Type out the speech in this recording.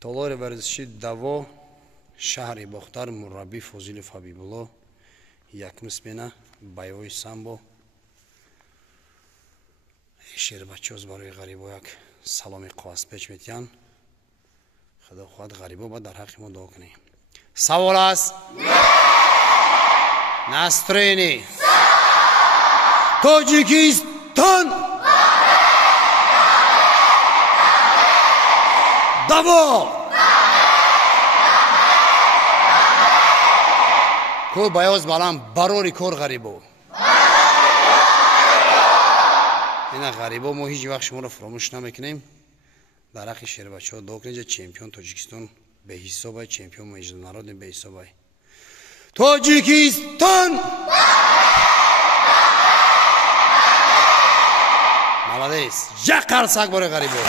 Толори варзиши Даво, шаҳри Бохтар, мураббӣ Фозилов Ҳабибулло, якум смена, байои самбо. Шербачоз барои ғарибо як саломи қаваспеч метиян. Худо хоҳад ғарибо ба дар ҳаққи мо дуо кунӣ. Савол аст? Настроение. Тоҷикистон! Даво! Ко баёз баланд барори кор ғарибо. Ина ғарибо мо ҳеҷ вақт шуморо фуромӯш намекунем. Дар ҳаққи шербачаҳо дуо кунед. Чемпион Тоҷикистон беҳисобай, чемпион международный беҳисобай. Тоҷикистон! Молодец! Жақ қарсак бори ғарибо.